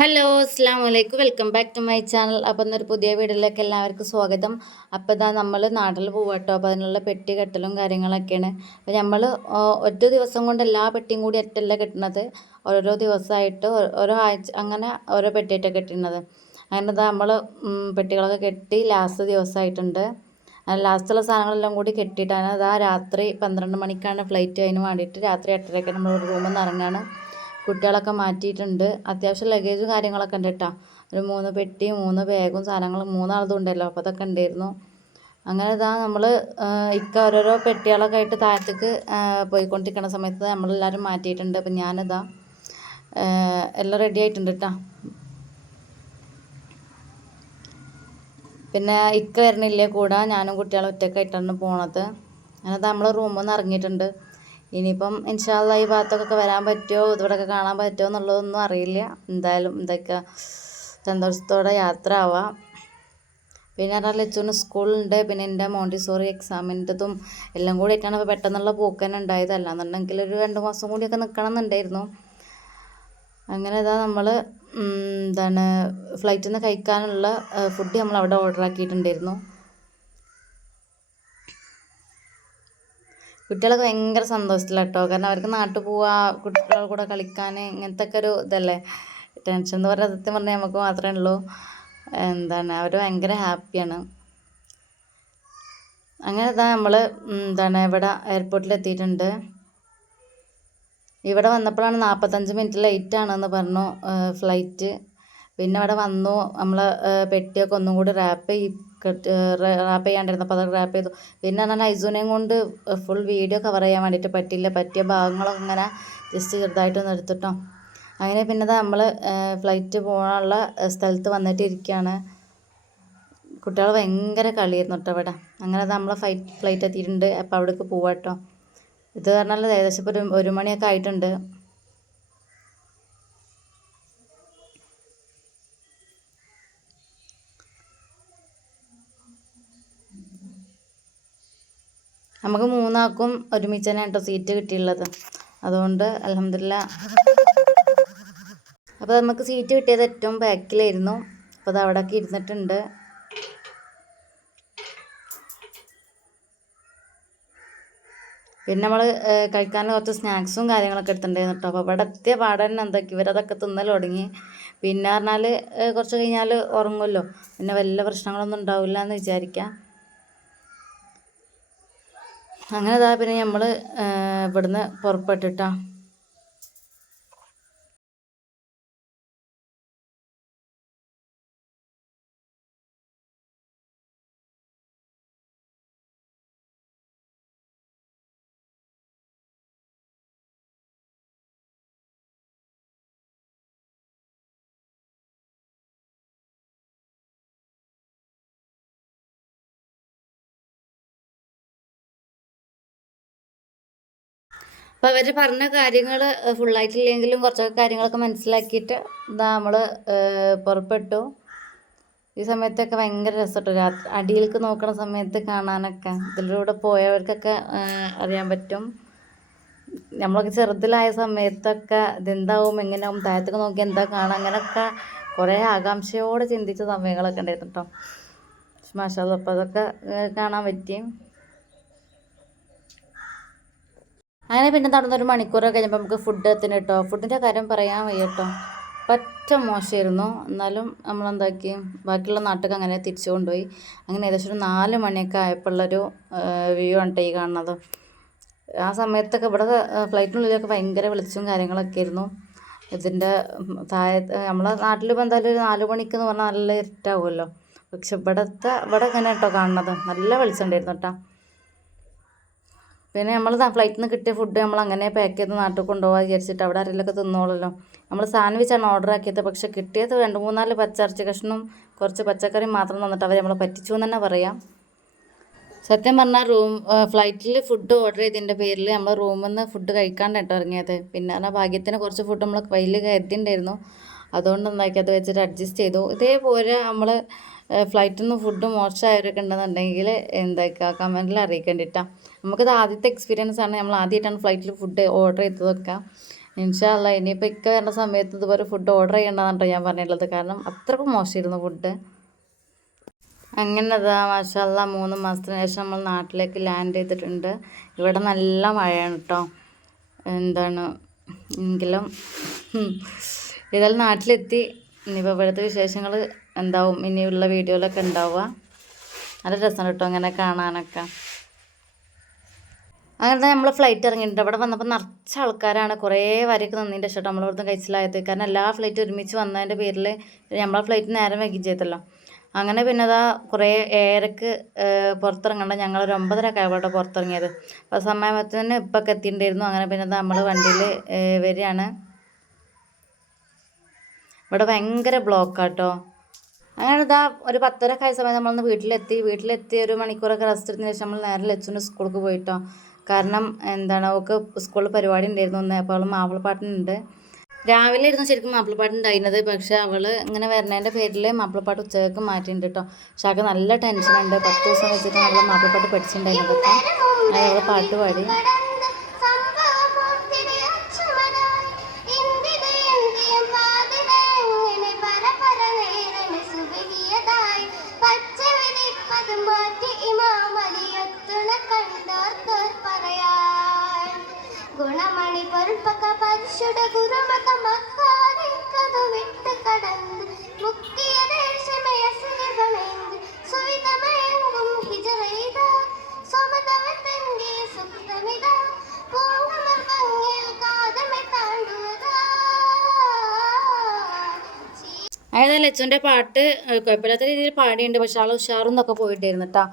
Hello അസ്സാം വലൈക്കും welcome back to my channel അപ്പോൾ ഇന്നൊരു പുതിയ വീഡിയോയിലേക്ക് എല്ലാവർക്കും സ്വാഗതം. അപ്പോൾ ഇതാ നമ്മൾ നാട്ടിൽ പോവാട്ടോ അപ്പോൾ അതിനുള്ള പെട്ടി കെട്ടലും കാര്യങ്ങളൊക്കെയാണ്. അപ്പോൾ നമ്മൾ ഒറ്റ ദിവസം കൊണ്ട് എല്ലാ പെട്ടിയും കൂടി ഒറ്റല്ല കെട്ടുന്നത് ഓരോ ദിവസമായിട്ട് ഓരോ ആഴ്ച അങ്ങനെ ഓരോ പെട്ടിയായിട്ട് കെട്ടുന്നത് അങ്ങനെ നമ്മൾ പെട്ടികളൊക്കെ കെട്ടി ലാസ്റ്റ് ദിവസമായിട്ടുണ്ട് ലാസ്റ്റുള്ള സാധനങ്ങളെല്ലാം കൂടി കെട്ടിയിട്ടാണ്. അതാ രാത്രി പന്ത്രണ്ട് മണിക്കാണ് ഫ്ലൈറ്റ് അതിന് വേണ്ടിയിട്ട് രാത്രി എട്ടരയ്ക്ക് നമ്മൾ റൂമിൽ നിന്ന് ഇറങ്ങാണ് കുട്ടികളൊക്കെ മാറ്റിയിട്ടുണ്ട്. അത്യാവശ്യം ലഗേജും കാര്യങ്ങളൊക്കെ ഉണ്ട് കേട്ടോ ഒരു മൂന്ന് പെട്ടി മൂന്ന് ബാഗും സാധനങ്ങളും മൂന്നാളതും ഉണ്ടല്ലോ. അപ്പോൾ അതൊക്കെ ഉണ്ടായിരുന്നു. അങ്ങനെ ഇതാ നമ്മൾ ഇക്ക ഓരോരോ പെട്ടികളൊക്കെ ആയിട്ട് താഴത്തേക്ക് പോയിക്കൊണ്ടിരിക്കുന്ന സമയത്ത് നമ്മളെല്ലാവരും മാറ്റിയിട്ടുണ്ട്. അപ്പം ഞാനിതാ എല്ലാം റെഡി ആയിട്ടുണ്ട് കേട്ടോ പിന്നെ ഇക്ക വരണില്ലേ കൂടെ. ഞാനും കുട്ടികളും ഒറ്റക്കായിട്ടാണ് പോണത്. അങ്ങനെ നമ്മൾ റൂമിൽ നിന്ന് ഇറങ്ങിയിട്ടുണ്ട്. ഇനിയിപ്പം ഇൻഷാല്ല ഈ ഭാഗത്തൊക്കെ വരാൻ പറ്റുമോ? ഇവിടെയൊക്കെ കാണാൻ പറ്റുമോ എന്നുള്ളതൊന്നും അറിയില്ല. എന്തായാലും എന്തൊക്കെ സന്തോഷത്തോടെ യാത്ര ആവാം പിന്നെ പറഞ്ഞാൽ ലച്ചുവിന് സ്കൂളുണ്ട്. പിന്നെ എന്റെ മോണ്ടിസോറി എക്സാമിന്റെതും എല്ലാം കൂടി ആയിട്ടാണ് പെട്ടെന്നുള്ള പോക്ക് തന്നെ ഉണ്ടായത്. അല്ലാന്നുണ്ടെങ്കിൽ ഒരു രണ്ട് മാസം കൂടിയൊക്കെ നിൽക്കണം എന്നുണ്ടായിരുന്നു അങ്ങനെ ഇതാ നമ്മൾ എന്താണ് ഫ്ലൈറ്റിൽ നിന്ന് കഴിക്കാനുള്ള ഫുഡ് നമ്മൾ അവിടെ ഓർഡർ ആക്കിയിട്ടുണ്ടായിരുന്നു കുട്ടികളൊക്കെ ഭയങ്കര സന്തോഷത്തിലാണ് കേട്ടോ കാരണം അവർക്ക് നാട്ടിൽ പോവാ കുട്ടികളുടെ കൂടെ കളിക്കാൻ ഇങ്ങനത്തെ ഒക്കെ ഒരു ഇതല്ലേ. ടെൻഷൻ എന്ന് പറഞ്ഞാൽ സത്യം പറഞ്ഞാൽ നമുക്ക് മാത്രമേ ഉള്ളൂ. എന്താണ് അവർ ഭയങ്കര ഹാപ്പിയാണ് അങ്ങനെ ഇതാ നമ്മൾ എന്താണ് ഇവിടെ എയർപോർട്ടിൽ എത്തിയിട്ടുണ്ട്. ഇവിടെ വന്നപ്പോഴാണ് നാൽപ്പത്തഞ്ച് മിനിറ്റ് ലേറ്റ് ആണെന്ന് പറഞ്ഞു ഫ്ലൈറ്റ് പിന്നെ ഇവിടെ വന്നു നമ്മൾ പെട്ടിയൊക്കെ ഒന്നും കൂടി റാപ്പ് റാപ്പ് ചെയ്യാണ്ടിരുന്നപ്പോൾ അത് റാപ്പ് ചെയ്തു. പിന്നെ പറഞ്ഞാൽ ഐസൂനെയും കൊണ്ട് ഫുൾ വീഡിയോ കവർ ചെയ്യാൻ വേണ്ടിയിട്ട് പറ്റില്ല പറ്റിയ ഭാഗങ്ങളൊക്കെ ഇങ്ങനെ ജസ്റ്റ് ചെറുതായിട്ടൊന്ന് എടുത്തിട്ടോ. അങ്ങനെ പിന്നെ നമ്മൾ ഫ്ലൈറ്റ് പോകാനുള്ള സ്ഥലത്ത് വന്നിട്ട് ഇരിക്കുകയാണ് കുട്ടികൾ ഭയങ്കര കളിയായിരുന്നു കേട്ടോ ഇവിടെ. അങ്ങനെ നമ്മളെ ഫ്ലൈറ്റ് ഫ്ലൈറ്റ് എത്തിയിട്ടുണ്ട്. അപ്പോൾ അവിടേക്ക് പോവാം കേട്ടോ ഇത് പറഞ്ഞാൽ ഏകദേശം ഇപ്പോൾ ഒരു ഒരു മണിയൊക്കെ ആയിട്ടുണ്ട്. നമുക്ക് മൂന്നാൾക്കും ഒരുമിച്ച് തന്നെ കേട്ടോ സീറ്റ് കിട്ടിയുള്ളത്. അതുകൊണ്ട് അലഹമില്ല അപ്പോൾ നമുക്ക് സീറ്റ് കിട്ടിയത് ഏറ്റവും ബാക്കിലായിരുന്നു. അപ്പോൾ അത് അവിടെയൊക്കെ ഇരുന്നിട്ടുണ്ട്. പിന്നെ നമ്മൾ കഴിക്കാൻ കുറച്ച് സ്നാക്സും കാര്യങ്ങളൊക്കെ എടുത്തിട്ടുണ്ടായിരുന്നു കേട്ടോ. അപ്പോൾ അവിടെ എത്തിയ പാടന്നെ എന്തൊക്കെ ഇവരതൊക്കെ തിന്നൽ തുടങ്ങി. പിന്നെ പറഞ്ഞാൽ കുറച്ച് കഴിഞ്ഞാൽ ഉറങ്ങുമല്ലോ. പിന്നെ വലിയ പ്രശ്നങ്ങളൊന്നും ഉണ്ടാവില്ല എന്ന് വിചാരിക്കാം. അങ്ങനെ ഇതാ പിന്നെ നമ്മൾ ഇവിടുന്ന് പുറപ്പെട്ടിട്ടാ. അപ്പോൾ അവർ പറഞ്ഞ കാര്യങ്ങൾ ഫുള്ളായിട്ടില്ലെങ്കിലും കുറച്ചൊക്കെ കാര്യങ്ങളൊക്കെ മനസ്സിലാക്കിയിട്ട് നമ്മൾ പുറപ്പെട്ടു. ഈ സമയത്തൊക്കെ ഭയങ്കര രസമുണ്ട് രാത്രി അടിയിലേക്ക് നോക്കണ സമയത്ത് കാണാനൊക്കെ. ഇതിലൂടെ പോയവർക്കൊക്കെ അറിയാൻ പറ്റും. നമ്മളൊക്കെ ചെറുതിലായ സമയത്തൊക്കെ ഇതെന്താവും എങ്ങനെയാവും താഴത്തൊക്കെ നോക്കി എന്താ കാണാം അങ്ങനെയൊക്കെ കുറേ ആകാംക്ഷയോടെ ചിന്തിച്ച സമയങ്ങളൊക്കെ ഉണ്ടായിരുന്നു കേട്ടോ മാഷാ അപ്പോൾ അതൊക്കെ കാണാൻ പറ്റി. അങ്ങനെ പിന്നെ നടന്നൊരു മണിക്കൂറൊക്കെ കഴിഞ്ഞപ്പോൾ നമുക്ക് ഫുഡ് എത്തിന് കേട്ടോ ഫുഡിന്റെ കാര്യം പറയാൻ വയ്യ കേട്ടോ പറ്റ മോശമായിരുന്നു എന്നാലും നമ്മളെന്താക്കി? ബാക്കിയുള്ള നാട്ടിലേക്ക് അങ്ങനെ തിരിച്ചു കൊണ്ടുപോയി. അങ്ങനെ ഏകദേശം ഒരു നാല് മണിയൊക്കെ ആയപ്പോഴുള്ളൊരു വ്യൂ ആണ് കേട്ടോ ഈ കാണുന്നത്. ആ സമയത്തൊക്കെ ഇവിടെ ഫ്ലൈറ്റിനുള്ളിലൊക്കെ ഭയങ്കര വെളിച്ചവും കാര്യങ്ങളൊക്കെ ആയിരുന്നു ഇതിന്റെ താഴെ നമ്മളെ നാട്ടിൽ ഇപ്പോൾ എന്തായാലും ഒരു നാല് മണിക്ക് എന്ന് പറഞ്ഞാൽ നല്ല ഇരുട്ടാവുമല്ലോ. പക്ഷെ ഇവിടുത്തെ ഇവിടെ ഇങ്ങനെ കേട്ടോ കാണുന്നത്. നല്ല വെളിച്ചം ഉണ്ടായിരുന്നു കേട്ടോ. പിന്നെ നമ്മൾ ഫ്ലൈറ്റിൽ നിന്ന് കിട്ടിയ ഫുഡ് നമ്മൾ അങ്ങനെ പാക്ക് ചെയ്ത് നാട്ടിൽ കൊണ്ടുപോകാൻ വിചാരിച്ചിട്ട് അവിടെ ആരെങ്കിലുമൊക്കെ തിന്നോളല്ലോ. നമ്മൾ സാൻഡ്വിച്ചാണ് ഓർഡർ ആക്കിയത്. പക്ഷേ കിട്ടിയത് രണ്ട് മൂന്നാൽ പച്ചയിറച്ചി കഷ്ണവും കുറച്ച് പച്ചക്കറിയും മാത്രം തന്നിട്ട് അവർ നമ്മളെ പറ്റിച്ചു എന്ന് തന്നെ പറയാം. സത്യം പറഞ്ഞാൽ റൂം ഫ്ലൈറ്റിൽ ഫുഡ് ഓർഡർ ചെയ്തതിന്റെ പേരിൽ നമ്മൾ റൂമിൽ നിന്ന് ഫുഡ് കഴിക്കാണ്ട് കേട്ടോ ഇറങ്ങിയത്. പിന്നെ പറഞ്ഞാൽ ഭാഗ്യത്തിന് കുറച്ച് ഫുഡ് നമ്മൾ കയ്യിൽ കരുതിണ്ടായിരുന്നു. അതുകൊണ്ട് എന്താക്കി അത് വെച്ചിട്ട് അഡ്ജസ്റ്റ് ചെയ്തു. ഇതേപോലെ നമ്മൾ ഫ്ലൈറ്റിൽ നിന്ന് ഫുഡ് മോശമായവരൊക്കെ ഉണ്ടെന്നുണ്ടെങ്കിൽ എന്താക്കുക കമന്റിൽ അറിയിക്കേണ്ടിട്ടാ. നമുക്കിത് ആദ്യത്തെ എക്സ്പീരിയൻസ് ആണ്. നമ്മൾ ആദ്യമായിട്ടാണ് ഫ്ലൈറ്റിൽ ഫുഡ് ഓർഡർ ചെയ്തതൊക്കെ. ഇൻഷാല്ല ഇനിയിപ്പോൾ ഇക്ക വരുന്ന സമയത്ത് ഇതുപോലെ ഫുഡ് ഓർഡർ ചെയ്യേണ്ടതാണ് ഞാൻ പറഞ്ഞിട്ടുള്ളത്. കാരണം അത്രക്കും മോശമായിരുന്നു ഫുഡ് അങ്ങനെ അതാ മാഷാല്ല മൂന്ന് മാസത്തിന് ശേഷം നമ്മൾ നാട്ടിലേക്ക് ലാൻഡ് ചെയ്തിട്ടുണ്ട്. ഇവിടെ നല്ല മഴയാണ് കേട്ടോ എന്താണ്? എങ്കിലും ഏതായാലും നാട്ടിലെത്തി. ഇനിയിപ്പോൾ ഇവിടുത്തെ വിശേഷങ്ങൾ എന്താവും? ഇനിയുള്ള വീഡിയോയിലൊക്കെ ഉണ്ടാവുക. നല്ല രസമാണ് കേട്ടോ അങ്ങനെ കാണാനൊക്കെ. അങ്ങനെ നമ്മൾ ഫ്ലൈറ്റ് ഇറങ്ങിയിട്ടുണ്ട്. അവിടെ വന്നപ്പോൾ നിറച്ച ആൾക്കാരാണ്. കുറേ വരെയൊക്കെ നിന്നതിന്റെ ശേഷം നമ്മളവിടുന്ന് കഴിച്ചിലായത് കാരണം എല്ലാ ഫ്ലൈറ്റ് ഒരുമിച്ച് വന്നതിന്റെ പേരിൽ നമ്മളെ ഫ്ലൈറ്റ് നേരം വൈകി ചെയ്തല്ലോ. അങ്ങനെ പിന്നെ അതാ കുറേ ഏരക്ക് പുറത്തിറങ്ങണ്ട ഞങ്ങൾ ഒരു ഒമ്പതരക്ക് ആയപ്പോട്ടെ പുറത്തിറങ്ങിയത്. അപ്പോൾ സമയത്തിന് ഇപ്പൊക്കെ എത്തിയിട്ടുണ്ടായിരുന്നു. അങ്ങനെ പിന്നെ നമ്മൾ വണ്ടിയിൽ വരികയാണ്. ഇവിടെ ഭയങ്കര ബ്ലോക്കാട്ടോ. അങ്ങനെ ഇതാ ഒരു പത്തരക്ക് ആയ സമയത്ത് നമ്മളൊന്ന് വീട്ടിലെത്തി. വീട്ടിലെത്തി ഒരു മണിക്കൂറൊക്കെ റെസ്റ്റ് എടുത്തതിന് ശേഷം നമ്മൾ നേരെ ലച്ചുവിന്റെ സ്കൂളിൽ പോയിട്ടോ. കാരണം എന്താണ് അവൾക്ക് സ്കൂളിൽ പരിപാടി ഉണ്ടായിരുന്നു ഒന്ന് അപ്പോൾ അവൾ മാപ്പിളപ്പാട്ടിനുണ്ട്. രാവിലെ ആയിരുന്നു ശരിക്കും മാപ്പിളപ്പാട്ട് ഉണ്ടായിരുന്നത് പക്ഷെ അവൾ ഇങ്ങനെ വരുന്നതിന്റെ പേരിൽ മാപ്പിളപ്പാട്ട് ഉച്ചയ്ക്ക് മാറ്റിയിട്ടുണ്ട് കേട്ടോ. പക്ഷെ അവൾക്ക് നല്ല ടെൻഷനുണ്ട്. പത്ത് ദിവസം വെച്ചിട്ട് നമ്മൾ മാപ്പിളപ്പാട്ട് പഠിച്ചിട്ടുണ്ടായിരുന്നത്. അയാൾ പാട്ട് പാടി. ഗുരുമക മക്കാരിക്കതു വിട്ട് കടന്ന് മുക്തിയ ദേശമയ സിനിമമെന്ത് സുവിധമയങ്കും ഹിജറെയ്ത സുമതവൻ തന്റെ സുഖമിത പൂങ്കമർ ഭംഗിൽ കാതമെ താണ്ടുവതാ. അതായത് ലച്ചുവിന്റെ പാട്ട്? കുഴപ്പമില്ലാത്ത രീതിയിൽ പാടിയുണ്ട് പക്ഷെ ആൾ ഉഷാറും എന്നൊക്കെ പോയിട്ടായിരുന്നു കേട്ടോ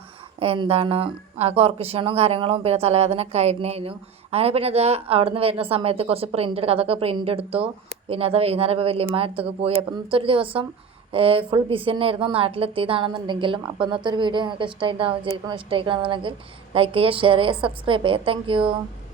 എന്താണ് ആ കോർക്കഷനും കാര്യങ്ങളും പിന്നെ തലവേദന ഒക്കെ ആയിരുന്നു അങ്ങനെ പിന്നെ അത് അവിടെ നിന്ന് വരുന്ന സമയത്ത് കുറച്ച് പ്രിന്റ് എടുക്കുക അതൊക്കെ പ്രിന്റ് എടുത്തു. പിന്നെ അത് വൈകുന്നേരം ഇപ്പോൾ വല്യമ്മ അടുത്തൊക്കെ പോയി. അപ്പം ഇന്നത്തെ ഒരു ദിവസം ഫുൾ ബിസി തന്നെയായിരുന്നു. നാട്ടിലെത്തിയതാണെന്നുണ്ടെങ്കിലും. അപ്പോൾ ഇന്നത്തെ ഒരു വീഡിയോ നിങ്ങൾക്ക് ഇഷ്ടമായിട്ടുണ്ടാവും. വിചാരിക്കണം ഇഷ്ടമായിക്കണമെന്നുണ്ടെങ്കിൽ ലൈക്ക് ചെയ്യുക ഷെയർ ചെയ്യുക സബ്സ്ക്രൈബ് ചെയ്യുക. താങ്ക്